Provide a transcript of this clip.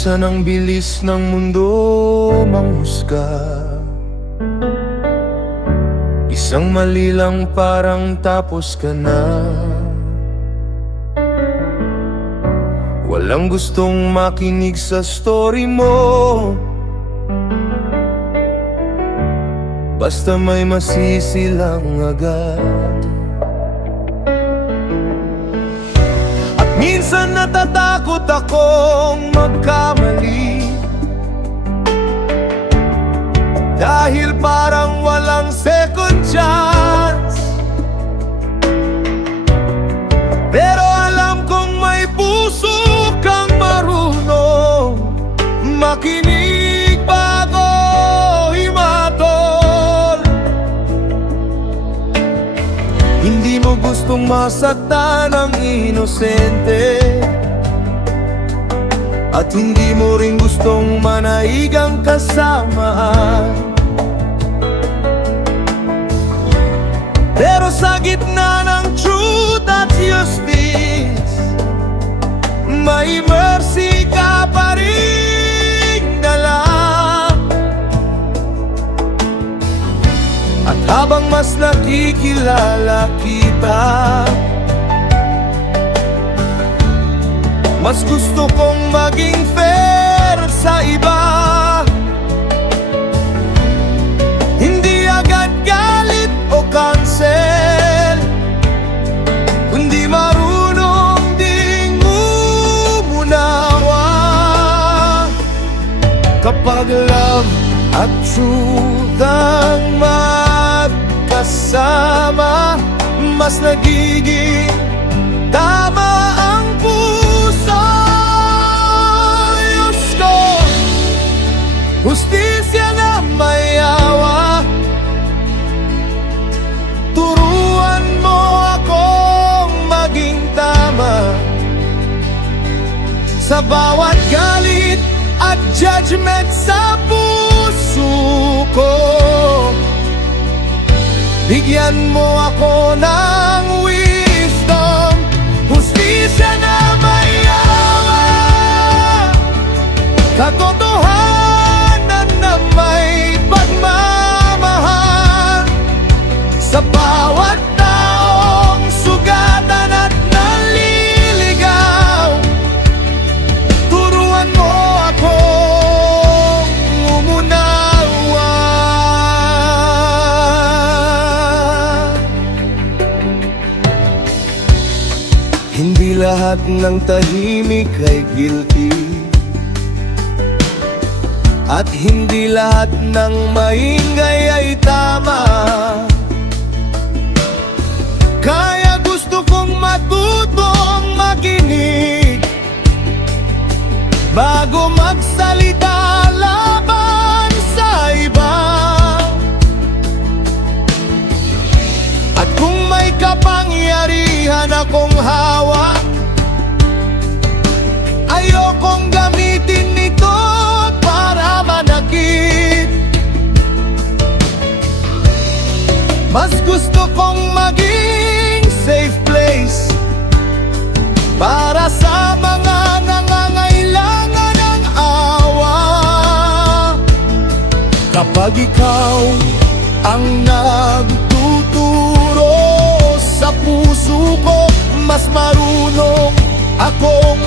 Minsan ang bilis ng mundo manghusga, isang mali lang parang tapos ka na. Walang gustong makinig sa story mo, basta may masisi lang agad. At minsan natatakot akong magkamali, dahil parang walang second chance. Pero alam kong may puso kang marunong makinig bago himatol. Hindi mo gustong masaktan ang inosente, at hindi mo rin gustong manaig ang kasamaan. Pero sa gitna ng truth at justice, may mercy ka pa rin dala. At habang mas nakikilala kita, mas gusto kong maging fair sa iba. Hindi agad galit o cancel, kundi marunong ding umunawa. Kapag love at truth ang magkasama, mas nagiging tama ang puso. Diyos ko, hustisya na may awa, turuan mo akong maging tama. Sa bawat galit at judgment sa puso ko, bigyan mo ako ng wisdom. Hustisya na may awa, katotohanan na may pagmamahal. Sa bawat taong sugatan at naliligaw, turuan mo akong umunawa. Hindi lahat ng tahimik ay guilty, at hindi lahat ng maingay ay tama. Kaya gusto kong matutong makinig bago magsalita laban sa iba. At kung may kapangyarihan akong hawak, ayokong gamitin ito para manakit. Mas gusto kong maging safe place para sa mga nangangailangan ng awa. Kapag ikaw ang nagtuturo sa puso ko, mas marunong akong